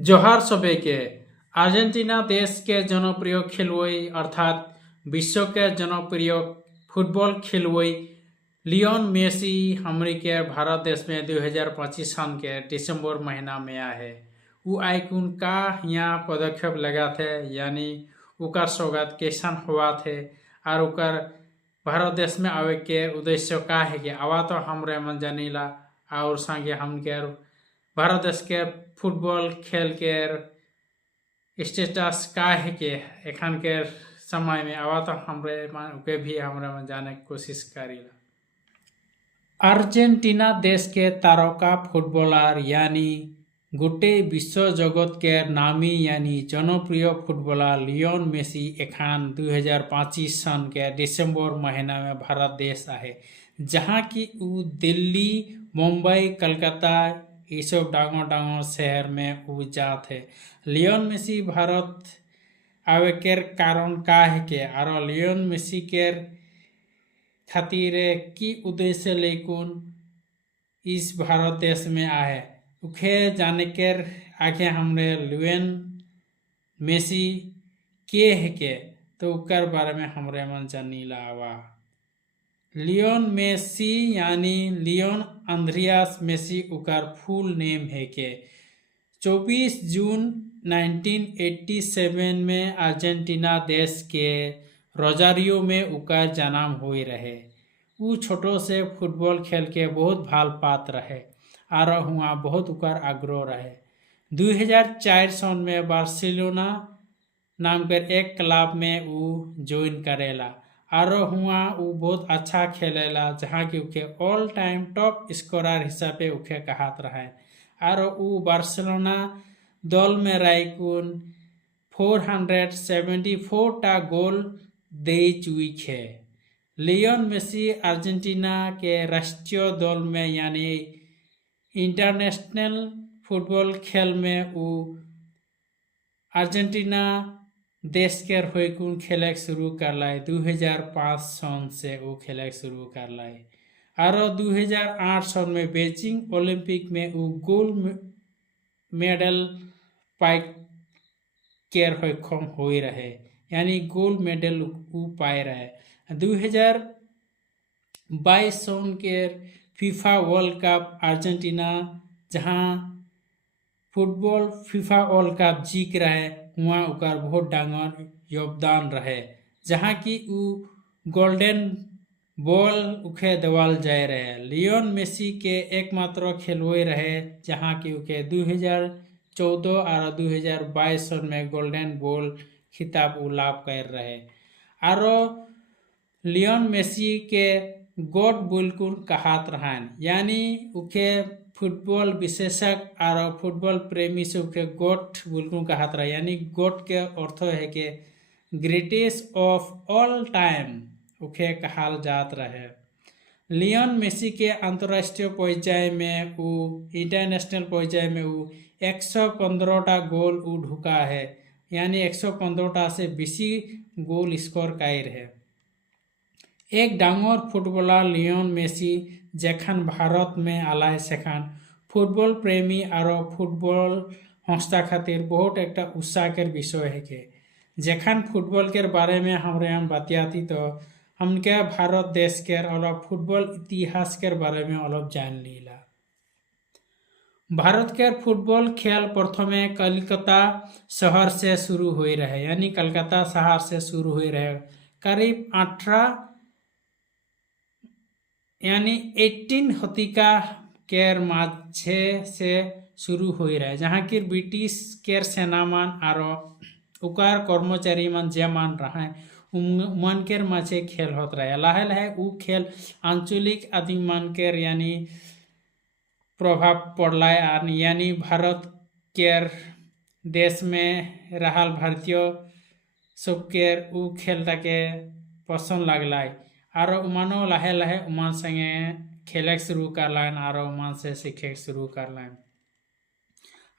जोहार सबके। आर्जेंटीना देश के जनप्रिय खेलुवई अर्थात विश्व के जनप्रिय फुटबॉल खेलुवई लियोन मेसी हमरी के भारत देश में 2025 सन के दिसंबर महीना में आए। उ आइकुन का यहाँ पदक्षेप लगा थे, यानी उकर स्वागत कैसन हुआ थे और उकर भारत देश में आवे के उद्देश्य का है कि आवा तो हमरे मन जानीला और संगे हम के भारत देश के फुटबॉल खेल के स्टेटस का है कि एखन के समय में आवा तो हमरे के भी हमरे में जाने की कोशिश करीला। अर्जेंटीना देश के तारका फुटबॉलर यानी गोटे विश्व जगत के नामी यानी जनप्रिय फुटबॉलर लियोन मेसी एखान 2025 सन के दिसंबर महीना में भारत देश आए, जहाँ की उ दिल्ली, मुंबई, कलकत्ता ये सब डांगो डांगो शहर में उ जात है। लियोन मेसी भारत आवे के कारण का है के और लियोन मेसी के खातिर की उद्देश्य लेकुन इस भारत देश में आए उखे जाने के आगे हमरे लियोन मेसी के है के तो उकर बारे में हमरे मन जानीला आवा। लियोन मेसी यानी लियोन अंद्रियास मेसी उकर फुल नेम है के 24 जून 1987 में अर्जेंटीना देश के रोजारियो में उकर जन्म हुई रहे। उ छोटो से फुटबॉल खेल के बहुत भाल पात रहे और हुआ बहुत उकर आग्रह रहे। 2004 सन में बार्सिलोना नाम कर एक क्लब में उ ज्वाइन करेला और हुआ उ बहुत अच्छा खेलेला, जहाँ की उके ऑल टाइम टॉप स्कोरर हिसाबे उके कहत रहे और उ बार्सिलोना दल में रायकुन 474 टा गोल दे चुकी है। लियोन मेसी अर्जेंटीना के राष्ट्रीय दल में यानी इंटरनेशनल फुटबॉल खेल में उ अर्जेंटीना देश के होइकुन खेले शुरू कर लाए। 2005 सन से वो खेले शुरू कर लाए और 2008 सन में बीजिंग ओलंपिक में वो गोल्ड मेडल पाई केर होइखम होई रहे, यानी गोल्ड मेडल वो पाए रहे। 2022 सन के फीफा वर्ल्ड कप अर्जेंटीना जहाँ फुटबॉल फीफा वर्ल्ड कप जीत रहे वहाँ उकर बहुत डांगर योगदान रहे, जहाँ की उ गोल्डन बॉल उखे देवाल जाए रहे। लियोन मेसी के एकमात्र खेलुए रहे जहाँ की उके 2014 और 2022 सन में गोल्डन बॉल खिताब उलाप कर रहे और लियोन मेसी के गोट बुलकुन कहात रहन, यानी उके फुटबॉल विशेषज्ञ और फुटबॉल प्रेमी से उके गोट बुलकुन कहात रहे, यानी गोट के अर्थ है कि ग्रेटेस्ट ऑफ ऑल टाइम उके कहाल जात रहे। लियोन मेसी के अंतर्राष्ट्रीय पर्याय में उ इंटरनेशनल पर्याय में उ 115 गोल उ ढुका है, यानी 115 से बेसी गोल स्कोर कर है। एक डांगर फुटबॉलर लियोन मेसी जखन भारत में आलाय सेखान फुटबॉल प्रेमी और फुटबॉल हंसता खातिर बहुत एक उत्साह के विषय है के जखन फुटबॉल के बारे में हमरे हम बतियाती तो हमके भारत देश के और फुटबॉल इतिहास के बारे में अलग जान लीला। भारत के फुटबॉल खेल प्रथमे कलकत्ता शहर से शुरू हुई रहे, यानी कलकत्ता शहर से शुरू हुई रहे। करीब 18 शतिका केर माझे से शुरू हुई रहे, जहाँ की ब्रिटिश केर सेनामान और उकार कर्मचारी मन जे मान रहे मन केर माझे खेल होत रहे। लाहे लाहे उ खेल आंचलिक आदिमान केर यानी प्रभाव पड़ला, यानी भारत केर देश में रहल भारतीय सबकेर उ खेलता के पसंद लगला और उमानो लाहे लाहे उमान संगे खेले शुरू करलान और उमान से सीखे शुरू करलान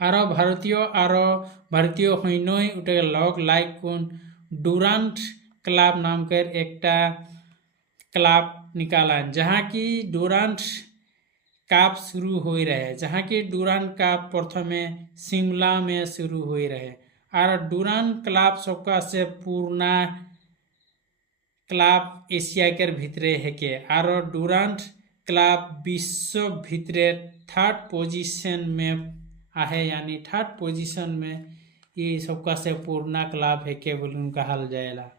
और भारतीय होइनोई उटे लोग लाइक कुन डुरांट क्लब नाम कर एक क्लब निकालन, जहाँ की डुरांट कप शुरू हो रहे जहाँ कि डुरांड कप प्रथमे शिमला में शुरू हो रहे और डुरांड क्लब सबका से पुराना क्लब एशियाकेर भितरे हेके और डुरांड क्लब विश्व भितरे थर्ड पोजीशन में आहे यानी थर्ड पोजीशन में ये सबका से पुराना क्लब हेके बोलून कहल जाएला।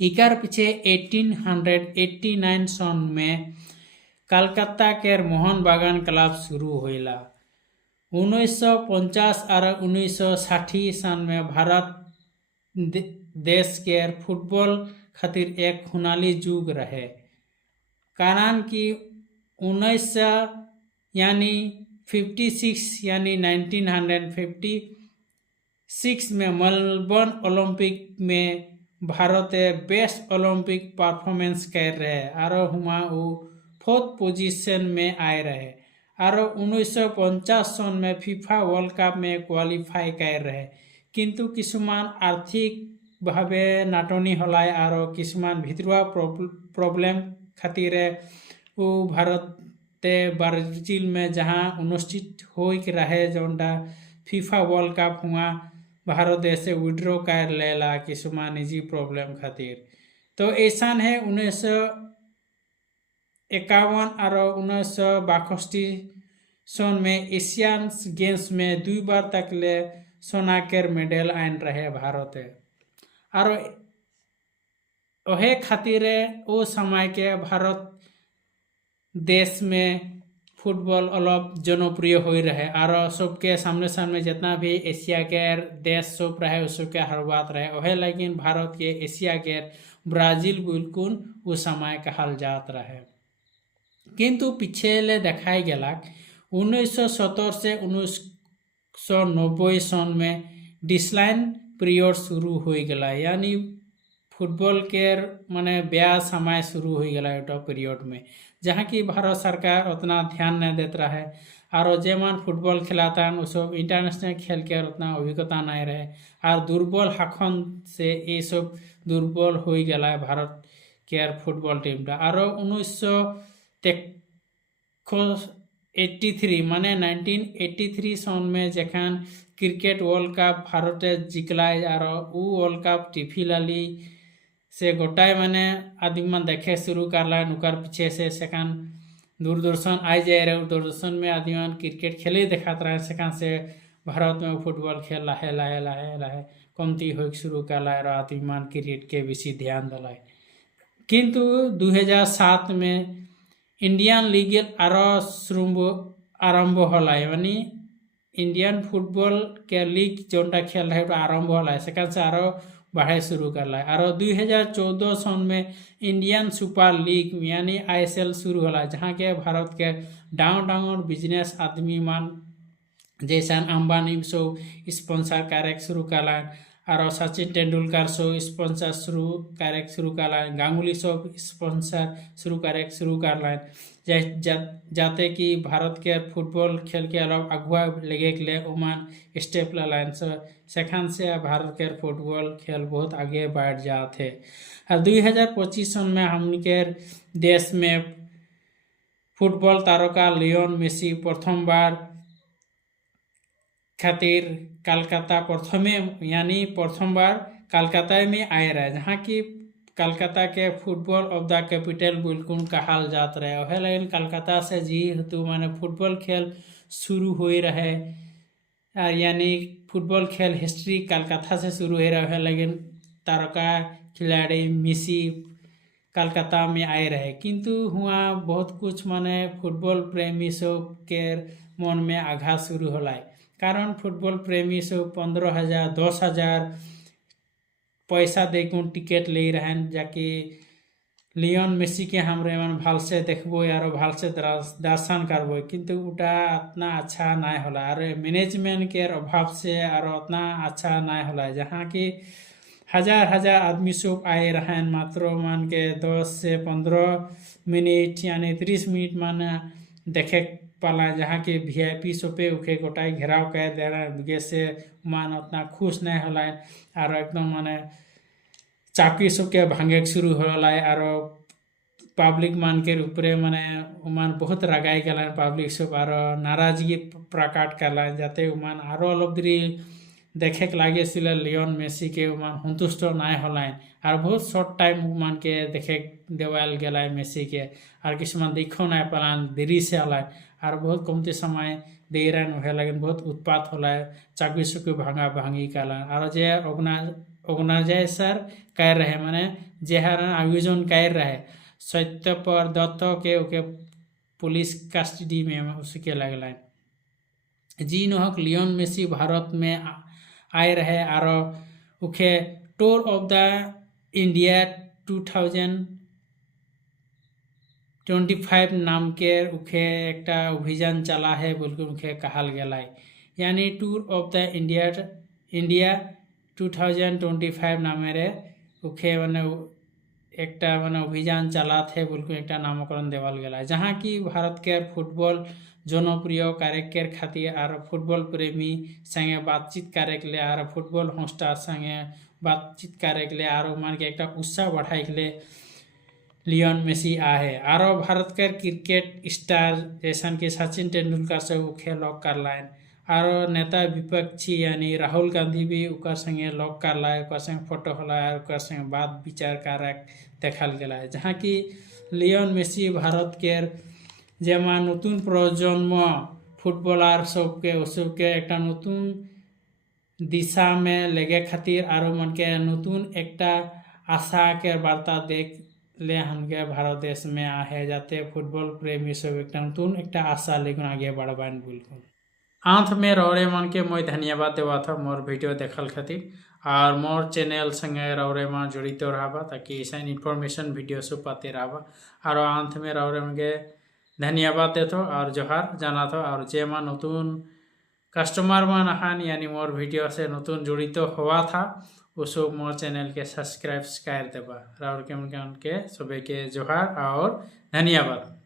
इकार पीछे 1889 सन में कलकत्ता केर मोहन बागान क्लब शुरू होइला। 1950 और 1960 सन में भारत देश केर फुटबॉल खातिर एक खुनाली युग रहे कारण कि 1956 यानी 1956 में मेलबर्न ओलंपिक में भारते बेस्ट ओलंपिक परफॉर्मेंस कर रहे और हुआ वो फोर्थ पोजीशन में आए रहे और 1950 सन में फीफा वर्ल्ड कप में क्वालिफाई कर रहे किंतु किसुमान आर्थिक भावे नाटनी हलाय और किसुमान भितरुआ प्रॉब्लम खातिर वो भारते ब्राजील में जहाँ अनुष्ठित हो रहे जोंडा फीफा वर्ल्ड कप हुआ भारत देश से विड्रॉ कर लेला किसुमान निजी प्रॉब्लम खातिर। तो ऐसा है 1951 और 1962 सन में एशियन गेम्स में 2 बार तक ले सोना केर मेडल आन रहे भारते और ओहे खातिर वो समय के भारत देश में फुटबॉल अलग जनप्रिय हो रहे और सबके सामने जितना भी एशिया के देश सब रहे सबके हरवात रहे ओहे लेकिन भारत के एशिया के ब्राजील बिल्कुल उस समय कहल जात रहे किंतु पिछले देखाई गला 1970 से 1990 सन में डिक्लाइन पीरियड शुरू हो गला यानी फुटबॉल के माने ब्याह समय शुरू हो गला एटा पीरियड में जहाँ की भारत सरकार उतना ध्यान नहीं देता रहे और जेमन फुटबॉल खिलाता वो सब इंटरनेशनल खेल के उतना अभिज्ञता नहीं रहे और दुर्बल हाखन से ये सब दुर्बल हो गला भारत के फुटबॉल टीम और 1983 माने 1983 सन में जखान क्रिकेट वर्ल्ड कप भारते जिकलाय और वो वर्ल्ड कप टीवी लाली से गोटाए माने आदमी मन देखे शुरू करला नुकार पीछे से सेखान दूरदर्शन आई जाए रहे दूरदर्शन में आदमी मन क्रिकेट खेले देखात रहे सेखान से भारत में फुटबॉल खेल लाहे लाहे लाहे लाहे कमती हो शुरू करला और आदमी मन क्रिकेट के बेसी ध्यान दिलाय किंतु 2007 में इंडियन लीग आरंभ होला यानी इंडियन फुटबॉल के लीग जोटा खेल रहे आरंभ होला सेखान से आरो बढ़े शुरू करला और 2014 सन में इंडियन सुपर लीग यानी ISL शुरू होला जहाँ के भारत के डाउन बिजनेस आदमी मान जैसा अंबानी सो स्पॉन्सर करे शुरू करला और सचिन तेंदुलकर सो स्पॉन्सर शुरू करला गांगुली सो स्पॉन्सर शुरू करला जाते कि भारत के फुटबॉल खेल के अलग अगुआ लगे के लिए ओमान स्टेप लाइन सेखान से भारत के फुटबॉल खेल बहुत आगे बढ़ जाते और 2025 सन में हमके देश में फुटबॉल तारका लियोन मेसी प्रथम बार खातिर कलकत्ता प्रथम बार कलकत्ता में आए रहे जहाँ की कलकत्ता के फुटबॉल ऑफ द कैपिटल बिल्कुल कहल जात रहे वह लेकिन कलकत्ता से जी हेतु माने फुटबॉल खेल शुरू हो रहे यानी फुटबॉल खेल हिस्ट्री कलकत्ता से शुरू हो रहा है लेकिन तारका खिलाड़ी मेसी कलकत्ता में आए रहे किंतु हुआ बहुत कुछ माने फुटबॉल प्रेमी सब के मन में आघात शुरू होला कारण फुटबॉल प्रेमी सब 15,000 10,000 पैसा देकर टिकट ले रहे जाकि लियोन मेसी के हमरे मन भाल से देखबो यार भाल से दर्शन करबो किंतु उटा उतना अच्छा नहीं होला और मैनेजमेंट के अभाव से और उतना अच्छा नहीं होला जहाँ की हजार आदमी सब आए रहे मात्र मान के 10 से 15 मिनट यानी 30 मिनट मान देखे पाला जहाँ के VIP सोपे उखे गोटाई घेराव कर दे रहे से मान उतना खुश नहीं होला और एकदम माने चाकी सबके भांगे शुरू होला और पब्लिक मान के ऊपरे माने उमान बहुत रागाई गलान पब्लिक सब आरो नाराजगी प्रकट करलान जाते उमान आरो अलग दिरी देखे लागे सिले लियोन मेसी के उमान संतुष्ट नाय हलाइन और बहुत शॉर्ट टाइम उमान के देखे देवाल गलाय मेसी के और किसमान देखो नाय पालान देरी से हलाइन और बहुत कमती समय देरन उहे लगन बहुत उत्पात हलाय चाकू सुकू भांगा भांगी कालान और जे ऑर्गेनाइजर कर रहे माने जे हर आयोजन कर रहे सत्यपर दत्त के ओके पुलिस कस्टडी में उसके लगलाइन जी नहक लियोन मेसी भारत में आए रहे और उखे टूर ऑफ द इंडिया 2025 नाम के उखे एक अभियान चला है बोल के उखे कहल गलाय यानी टूर ऑफ द इंडिया 2025 नामेरे उखे माने एक माने अभियान चला थे बोल के एक नामकरण देवाल गला जहाँ की भारत के फुटबॉल जनप्रिय कार्य खातिर और फुटबॉल प्रेमी संगे बातचीत करे के लिए और फुटबॉल होस्टार संगे बातचीत करे के लिए और मान के एक उत्साह बढ़ाई के लिए लियोन मेसी आहे और भारत के क्रिकेट स्टार जैसन कि सचिन तेंदुलकर से वो खेल कर लाइन और नेता विपक्षी यानी राहुल गांधी भी उकर संगे लॉक कर लाए उकर संगे फोटो हलाए उकर संगे बात विचार कर देखल गया जहाँ कि लियोन मेसी भारत के जेमा नतून प्रजन्म फुटबलार सबके एक नतून दिशा में लेगे खातिर और मन के नतून एक आशा के वार्ता देख ले हमके भारत देश में आहे जाते फुटबॉल प्रेमी सब एक नतून एक आशा लेकिन आगे बढ़वान बिल्कुल अंत में रौरे मन के मैं धन्यवाद देवा था मोर वीडियो देखल खातिर और मोर चैनल संगे रौरे मन जड़ित रहा ताकि ऐसा इन्फॉर्मेशन वीडियो सब पाते रहा और अंत में रौरे मन के धन्यवाद देते और जोहार जाना था और जे मा नतून कस्टमर मान आहान यानी मोर वीडियो से नतून जड़ित हुआ था उसको मोर चैनल के सब्सक्राइब कर देवा और के उनके सबे के जोहार और धन्यवाद।